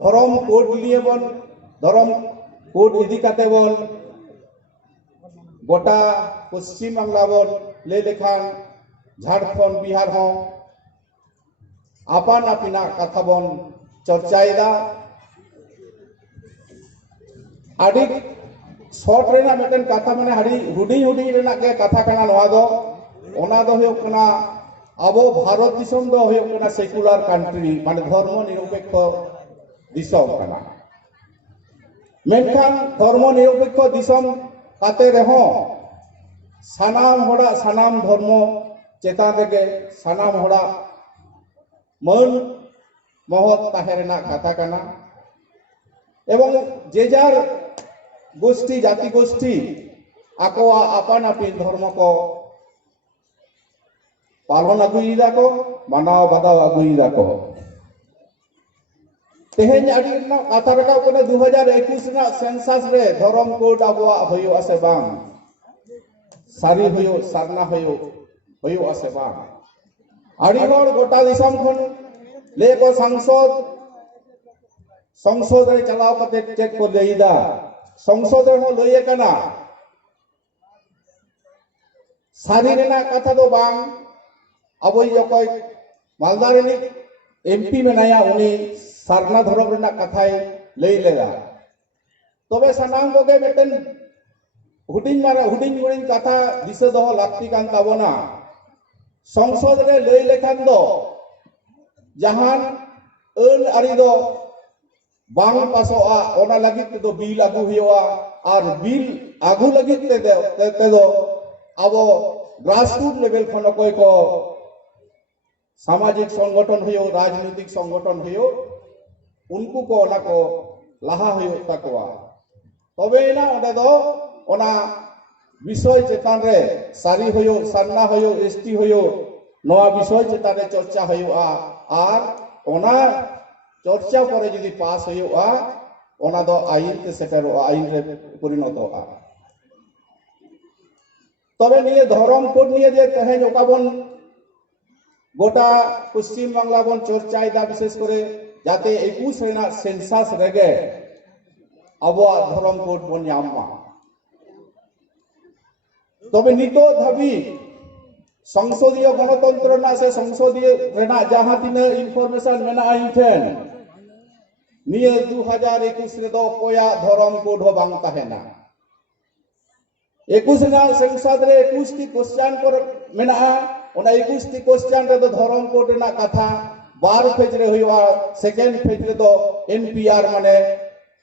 धर्म कोड लिए बन धर्म कोड इदी काते बन गोटा पश्चिम बांगला बन ले लेखान झारखंड बिहार हो आपान आपिना कथा बन चर्चाएदा आदि शॉर्ट रेना मेटन कथा माने हडी हुडी हुडी रेना के कथा कना नवा दो ओना दो होय कना अबो भारत दिसम दो होय कना सेकुलर कंट्री माने धर्म निरपेक्ष दिसम कना मेनखान धर्म निरपेक्ष दिसम काते रहो सानाम होड़ा सानाम धर्म चेतान रेगे सानाम होड़ा मन महत ताहेरेना कथा कना एवं जेजार गोष्ठी जाति गोष्ठी आकोआ आपान आपिन धर्म को पालन आगुईदा को मानाव बादाव आगुईदा को तेहेन आदि कथा रकाव कने 2021 ना सेंसास रे धर्म कोड आबवा होयो आसे बांग सारी होयो सारना होयो आसे बांग आदि हर गोटा दिसम खन ले को संसद रे चलाव कते चेक को लेईदा संसद रे लइए कना सारी रेना कथा दो बांग अबो यकय मालदा रे एमपी मेनाया उनी सारना धर्म रेना कथाय लई लेदा तबे सानाम कोगे मेटन हुडिंग मारा हुडिंग कथा दिसे दो लाक्ति कान ताबोना संसद रे लई लेखान दो जहान अन आरि दो बांग पासोआ ओना लगित तो बिल आगु हुआ और बिल आगु लगित ते दो अबो ग्रासरूट लेवल खन कोई को सामाजिक संगठन हुयो राजनीतिक संगठन हुयो उनको को ओना को लाहा हुयो ताकवा तबे ना ओडे दो ओना विषय चेतान रे सारी हुयो सारना हुयो एसटी हुयो नवा विषय चेतान रे चर्चा हुयो आर ओना चर्चा करे जदि पास हुआ ओना दो आईन ते सेटेरो आईन रे परिणत होआ तबे निये धर्म कोड निये जे तहेन ओका बन गोटा पश्चिम बांगला बन चर्चाएदा विशेष करे जाते 21 रेना सेंसास रेगे अबवा धर्म कोड बन यामा तबे नितो धाबी संसदीय गणतंत्र ना से संसदीय रेना जहां तिना इनफॉरमेशन मेना आइठेन निये 2021 रे दो कोया धर्म कोड हो बांग ताहेना 21 ना संसद रे 21 टी क्वेश्चन पर मेना ओना 21 टी क्वेश्चन रे दो धर्म कोड रेना कथा 12 पेज रे होइवा सेकेंड पेज रे दो एनपीआर माने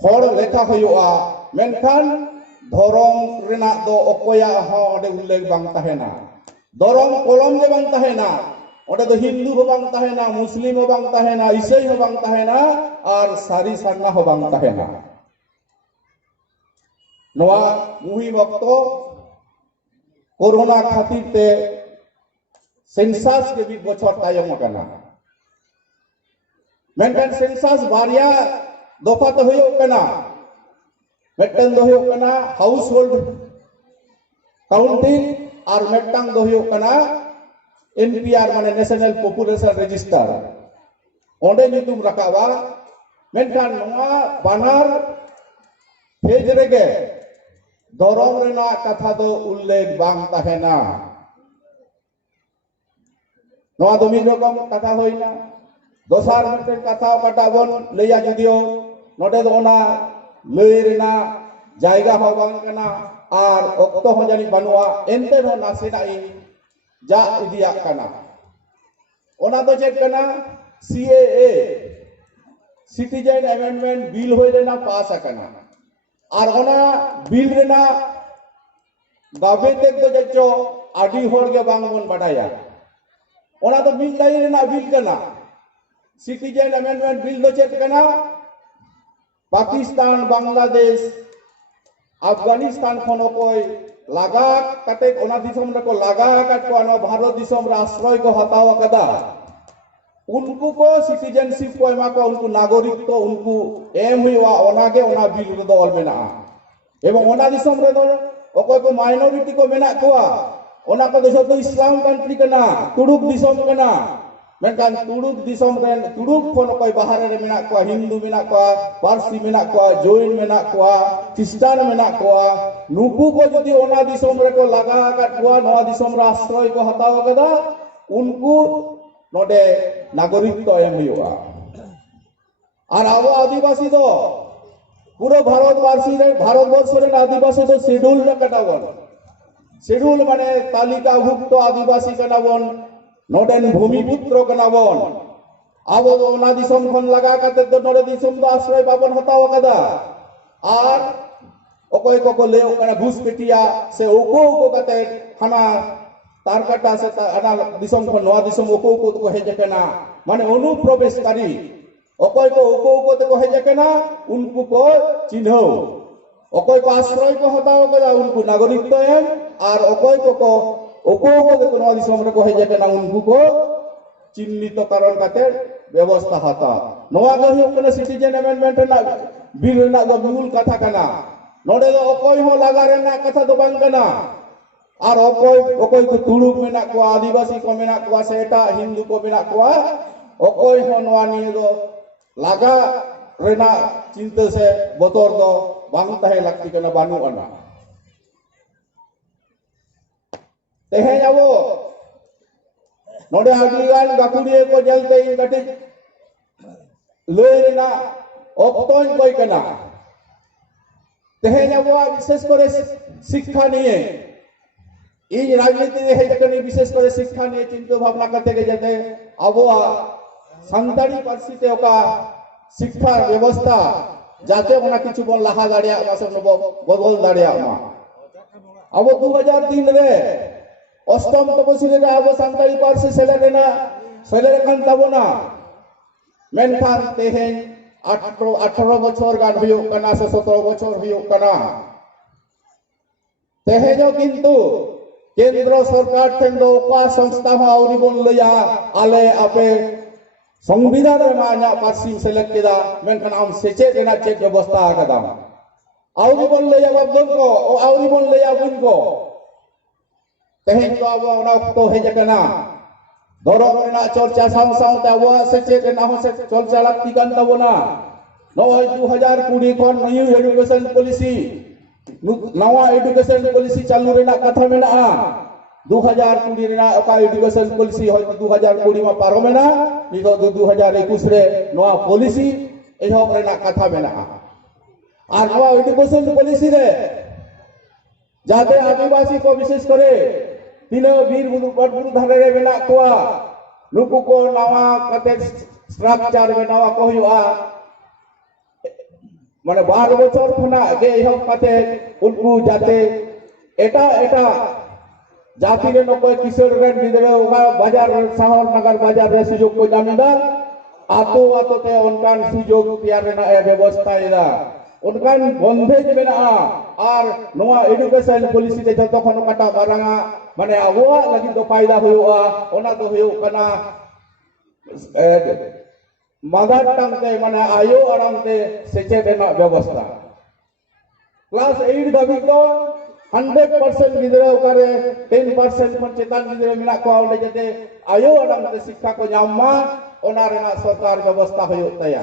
हर लेखा होइवा मेनखान धर्म रेना दो ओकोया हो ओडे उल्लेख बांग ताहेना धर्म कलम जे बांग ताहेना ओडे दो हिंदू हो बांग ताहेना मुस्लिम हो बांग ताहेना ईसाई हो बांग ताहेना और सारी सारना हो बांग ताहेना नवा मुहि वक्त कोरोना खातिर ते सेंसास के भी बछर तायम कना मेंटन सेंसास बारिया दफा तो होयो कना मेटन दो होयो कना हाउस होल्ड काउंटिंग और मेटन दो होयो कना एनपीआर माने नेशनल पॉपुलेशन रजिस्टर ओंडे नितुम रकावा मेनखान नवा बानार पेज रेगे धर्म रेना कथा दो उल्लेख बांग ताहेना नवा दो मिन रकम कथा होइना दोसार मेटन कथा काटा बन लैया जदियो नोडे दो ओना लई रेना जायगा हो बांग कना और ओक्तो हो जानि बानुआ एनते हो नासेना जा इदिया कना ओना दो चेक कना सीएए सिटीजन अमेंडमेंट बिल होय रेना पास आकना और ओना बिल रेना गाबे तेक दो जेचो आडी होड़ के बांग बन बाडाया ओना तो बिल लाई रेना बिल कना सिटीजन अमेंडमेंट बिल दो चेक कना पाकिस्तान बांग्लादेश अफगानिस्तान खनो कोई लागा कते ओना दिसम रे को लागा काट को अन भारत दिसम रे आश्रय को हताव कदा उनको को सिटीजनशिप को एमा को उनको नागरिकत्व उनको एम हुआ ओना के ओना बिल रे दो ऑल मेना एवं ओना दिसम रे दो ओको को माइनॉरिटी को मेना कोआ ओना को देश तो इस्लाम कंट्री कना तुड़ुक दिसम कना menkan tuduk disom ren tuduk kon okoy bahare re menak ko Hindu menak ko Parsi menak ko Jain menak ko Kristen menak ko nuku ko jodi ona disom re ko laga kat ko noa disom ra asroy ko hataw kada unku node nagoritto em huyuga ar abo adibasi do puro Bharatvarsh रे आदिवासी तो schedule रे कटाबन schedule माने तालिकाभुक्त आदिवासी कनाबन नोडेन भूमिपुत्र कनाबन आबो ओना दिसम खन लगा कते तो नोडे दिसम दो आश्रय बाबन हताव कदा आर ओकोय को ले ओकना घुस पेटिया से ओको कते खाना तार कटा से अना दिसम खन नवा दिसम ओको को हेजे कना माने अनुप्रवेशकारी ओकोय को ओको ते को हेजे कना उनको को चिन्हो ओकोय को आश्रय को हताव कदा उनको नागरिकत्व एम और ओकोय को ओको ते को नवा दिसम रे को हेजे कना उनको को चिन्हित कारण कते व्यवस्था हता नवा को हुयो कना सिटीजन अमेंडमेंट ना बिल ना दो मूल कथा कना नोडे दो ओकोय हो लगा रे ना कथा दो बांग कना और ओकोय को तुड़ुक मेना को आदिवासी को मेना को सेटा हिंदू को मेना को ओकोय हो नवा नि दो लागा रेना चिंता से बतौर दो बांग तहे लगती कना बानु अना तेहे जाबो नोडे आदिगान गाकुड़िए को जलते इन गटी लेना ऑक्टोन कोई कना तेहे जाबो विशेष करे शिक्षा निये इन राजनीति हे जकनी विशेष करे शिक्षा निये चिंता भावना करते के जते अबो संताड़ी परिस्थिति का शिक्षा व्यवस्था जाते होना किछु बन लाहा दाड़िया मासम बदल दाड़िया मा अब 2003 रे अष्टम तपसिल रे अब संताड़ी पार्सी सेलेरे खान तबना मेनखान तेहेन 18 बछर गान हुयो कना से 17 बछर हुयो कना तेहेजो किंतु केंद्र सरकार ठेन दो का संस्था हो आउरी बन लया आले आपे संविधान रे माना पार्सी सेलेक्ट केदा मेनखान आम सेचे रेना चेक व्यवस्था आकदा आउरी बन लया बाबदन को आउरी बन लया बुन को तेहेन तो अब ओना तो हेजे कना धरम रेना चर्चा साम सामते अब सेचे रेना हो से चर्चा लागती कान तबना 2020 खन न्यू एजुकेशन पॉलिसी नवा एजुकेशन पॉलिसी चालू रेना कथा मेना 2020 रेना ओका एजुकेशन पॉलिसी हो 2020 में पारो मेना नितो 2021 रे नवा पॉलिसी एहो रेना कथा मेना और नवा एजुकेशन पॉलिसी रे जाते आदिवासी को विशेष करे तीनो वीर बुरु धारे रे मेना कोआ नुकु को नवा कते स्ट्रक्चर बनावा को हुआ माने 12 बछर खना के एहो कते उनको जाते एटा जाति रे नकोय किशोर रे गिदरे ओगा बाजार शहर नगर बाजार रे सुयोग को जामिदा आतो ते उनकान सुयोग तैयार रेना ए व्यवस्था इदा उनकान बंधेज मेना और नवा एजुकेशन पॉलिसी ते जतो खन काटा बारांगा माने आबोआ लगी दो फायदा हुआ ओना दो हुयो कना मदर टंग ते माने आयो आराम ते सेचे देना व्यवस्था क्लास 8 धाबी तो 100% गिदरे ओकारे 10% खन चेतान गिदरे मेना को ओंडे जते आयो आराम ते शिक्षा को ᱧᱟᱢ ओना रेना सरकार व्यवस्था हुयो तया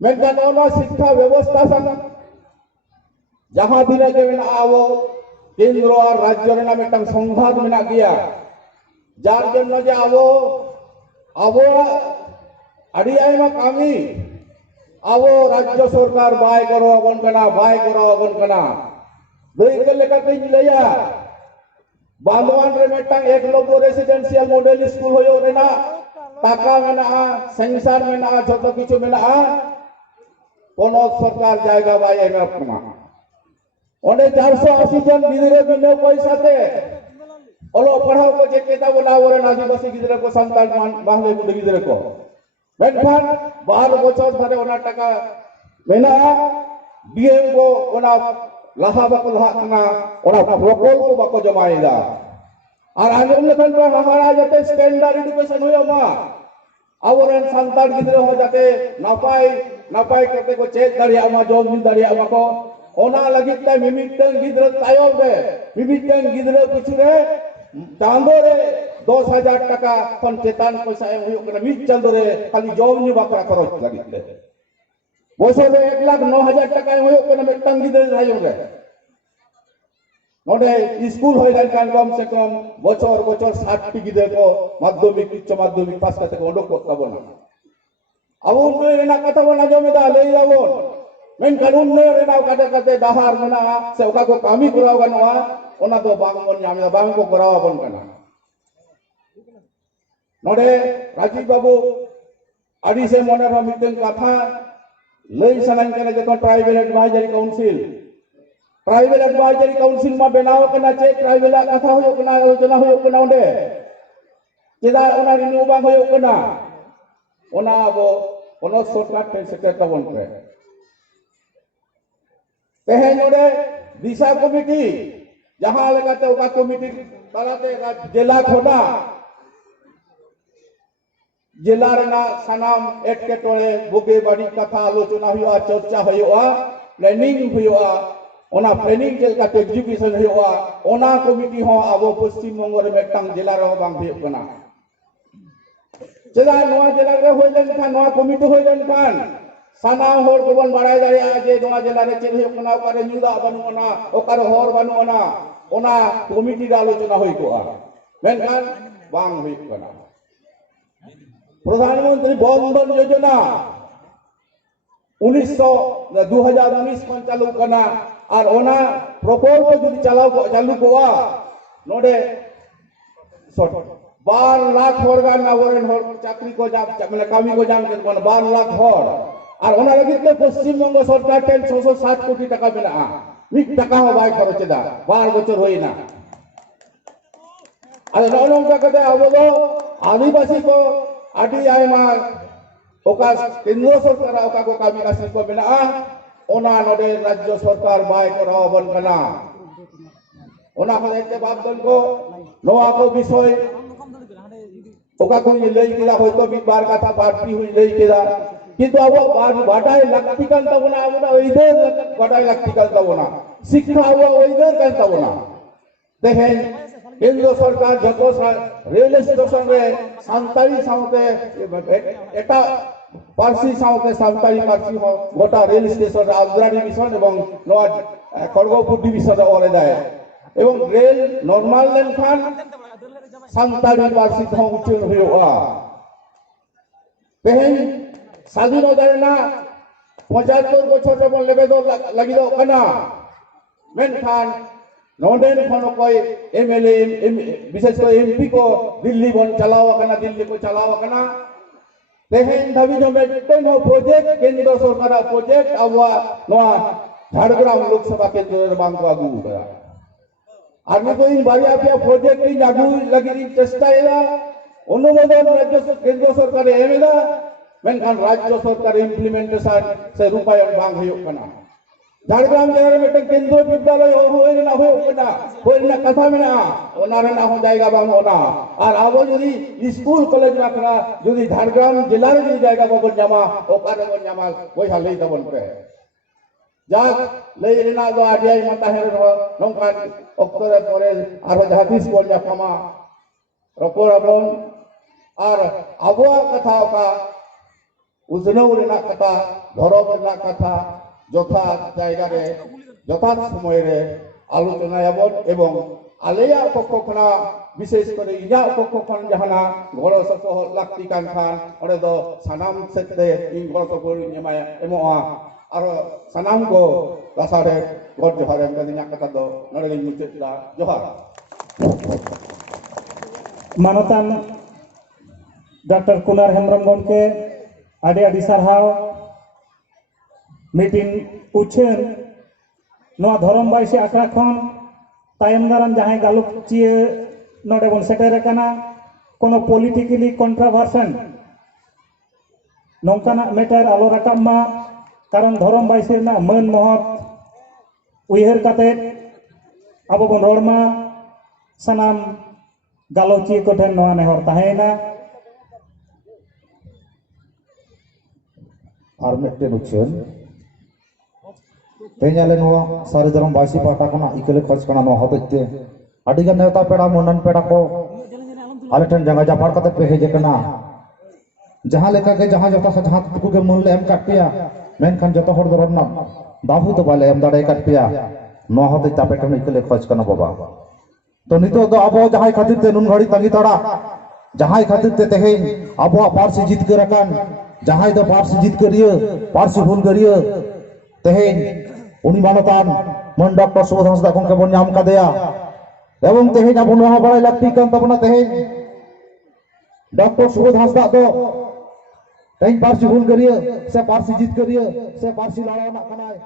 मेनखान ओना शिक्षा व्यवस्था संग जहां दिने के मेना आवो केंद्र और राज्य रेना मेटang संघात मेना गया जार जन्नो जे आवो अड़ी आयमा कामी आवो राज्य सरकार बाय करो अबन कना दई के लेकाते लया बांधवान रे मेटang एकलव्य रेसिडेंशियल मॉडल स्कूल होयो रेना टाका मेना सेंसर मेना जतो किछु मेना पोनोत सरकार जायगा बाय एमे अपना ओने 480 जन गिदरे बिना पैसा ते ओलो पढ़ाओ को जे केता बोला ओरे आदिवासी गिदरे को संतान बाहले गुड गिदरे को मेनखान 12 बछर धरे ओना टाका मेना डीएम को ओना लाहा बको लाहा कना ओना प्रकल्प को बको जमाइदा और आंजम लेखन पर हमारा जते स्टैंडर्ड एजुकेशन होयो मा आवरन संतान गिदरे हो जाते नापाय करते को चेक दाड़िया मा जॉब मिल दाड़िया मा को ओना लगित ते मिमिटन गिदरे तायम रे मिमिटन गिदरे कुछ रे चांदो रे 10,000 টাকা খন চেতান পয়সা এম হুᱭᱩᱜ ᱠᱟᱱᱟ ᱢᱤᱫ ᱪᱟᱸᱫᱳ ᱨᱮ ᱠᱷᱟᱹᱞᱤ ᱡᱚᱢ ᱧᱩ ᱵᱟᱠᱷᱨᱟ ᱠᱷᱚᱨᱚᱪ ᱞᱟᱹᱜᱤᱫ ᱛᱮ বছর রে 1,09,000 টাকা এম হুᱭᱩᱜ ᱠᱟᱱᱟ ᱢᱤᱫᱴᱟᱝ ᱜᱤᱫᱽᱨᱟᱹ ᱛᱟᱭᱚᱢ ᱨᱮ ᱱᱚᱰᱮ স্কুল হয়ে গেল কম সে কম বছর বছর 60টি গিদ্রা কো মাধ্যমিক উচ্চ মাধ্যমিক পাস করতে ওডোক তাবনা আবু উন্নয়ন রেনা কথা বন আজমেদা লই যাবন মেনখান উন্নয়ন রেনা কাটে কাটে ডাহার মেনা সে ওকা কো কামি করাও গানোয়া ওনা তো বাং বন ᱧᱟᱢᱮᱫᱟ বাং কো করাও বন কানা নডে রাজীব বাবু আদি সে মনের মিটেন কথা লই সানান কানা যখন tribal advisory council tribal advisory council में बनाव कना चे ट्राइबल कथा हुयो कना आलोचना हुयो कना ओंडे चेदा ओना रिन्यू बांग हुयो कना ओना अबो ओनो सरकार टेन सेक्टर तबन पे तेहे नोडे दिशा कमिटी जहां लगाते ओका कमिटी तालाते जिला खोना जिला रेना सनाम एटके टोले बुगे बाड़ी कथा आलोचना हुयो चर्चा हुयो प्लानिंग हुयो ओना प्लानिंग चल का एग्जीक्यूशन हुआ ओना कमिटी हो अब पश्चिम बंग रे मेटांग जिला रे बांग हुयो कना चेदा नोआ जिला रे होय लन खान नोआ कमिटी होय लन खान साना होर को बन बाड़ाय दारिया जे नोआ जिला रे चेल हुयो कना ओकारे न्यूदा बानु ओना ओकारे होर बानु ओना कमिटी रे आलोचना होय कोआ मेनखान बांग हुयो कना प्रधानमंत्री बंधन योजना 2019 खन चालू कना और ओना प्रकल्प जुदी चालू कोआ नोडे 12 लाख होर गान आवरेन होर चाकरी को जाम माने कामी को जाम के 12 लाख होर और ओना लगी ते पश्चिम बंग सरकार 607 कोटी टाका मेना मिट टाका हो बाय खर्च दा 12 बछर होइना अरे नोनम का कते अब दो आदिवासी को आदि आयमा ओका केंद्र सरकार ओका को कामी का शिल्प मेना ओना नोडे राज्य सरकार बाय कराव बन कना ओना को एते बाबदन को नोआ को विषय ओका को लई केदा होतो बि बार कथा पार्टी हुई लई केदा किंतु अब बाटाय लगती कान तबना अब ओइदे बाटाय लगती कान तबना शिक्षा अब ओइदे कान तबना देखें केंद्र सरकार जतो रेल स्टेशन रे सांताली साउते एटा पार्सी साउते सांताली पार्सी हो गोटा रेल स्टेशन आद्रा डिविजन एवं नोआ खड़गपुर डिविजन रे ओरे जाय एवं रेल नॉर्मल लेन खान सांताली पार्सी हो उच्चन हुआ तेहेन स्वाधीनता रेना 75 बछर रे बन लेबे दो लगी दो कना मेनखान नोडेन खन कोई एमएलए विशेष कर एमपी को दिल्ली बन चलाव कना दिल्ली को चलाव कना तेहेन धाबी जो मेटेन हो प्रोजेक्ट केंद्र सरकार प्रोजेक्ट आवा नोआ झारग्राम लोकसभा केंद्र रे बांग को आगु करा आगे तो इन बारिया पे प्रोजेक्ट इन आगु लगी चेष्टा एला अनुमोदन राज्य केंद्र सरकार एमेला मेनखान राज्य सरकार इम्प्लीमेंटेशन से रूपायन बांग हुयो कना झारग्राम जिला रे मेटे केंद्र विद्यालय होइना होइना कथा मेना ओना रे ना हो जाएगा बांग ओना और आबो जदी स्कूल कॉलेज राखना जदी झारग्राम जिला रे जदी जाएगा बाबो जमा ओकारे बन जमा पैसा लई दबन पे जा लई रेना दो आडियाई माता हेर नोंकान अक्तरे परे आरो जहातीस बोल जाफामा रपोर अबन और आबो कथा का उजनौ रेना कथा धरम रेना कथा যথা জায়গারে যথা সময়ে আলোচনা যাবন এবং আলেয়া পক্ষ খনা বিশেষ করে ইজা পক্ষ খন জাহানা গড় সপহ লাক্তি কান খান ওরে দ সানাম সেতে ইন গড় সপহ নিমায় এমোয়া আর সানাম গো রাসারে গড় জহারে গদিনা কথা দ নড়ে মুচেলা জহার মানতান ডক্টর কুনার হেমব্রম গমকে আডি আডি সারহাও मीटिंग उछन नोआ धरम बाइसे आखड़ा खन तायम दाराम जहां गालुक चिए नोडे बन सेटेर कना कोनो पॉलिटिकली कंट्रोवर्सन नोंकाना मैटर आलो राकाम मा कारण धरम बाइसे ना मन महत उयहर काते आबो बन रोडमा सनाम गालोची को ठेन नोआ नेहर ताहेना और मेटे उछन तेजाले नो सारे धर्म बासी पाटा कोना इकले खर्च कना नो हतते अडिगन नेता पेड़ा मुंडन पेड़ा को आले ठन जंगा जाफाड़ कते पे हेज कना जहां लेका के जहां जता से जहां तुकु के मन ले एम काट पिया मेन खान जतो हर दरन ना दाहु तो बाले एम दाड़े काट पिया नो होते तापे ठन इकले खोज कना बाबा तो नितो दो अब जहां खातिर ते नुन घड़ी तंगी तड़ा जहां खातिर ते तेहेन अब पारसी जीत के रकान जहां दो पारसी जीत करियो पारसी भूल करियो तेहेन उनी मानतान मन डॉक्टर सुबोध हांसदा गंके बन नाम कादेया एवं तेहेन अब नोहा बड़ाई लगती कान तबना तेहेन डॉक्टर सुबोध हांसदा दो तेहेन पारसी भूल करियो से पारसी जीत करियो से पारसी लड़ावना कनाय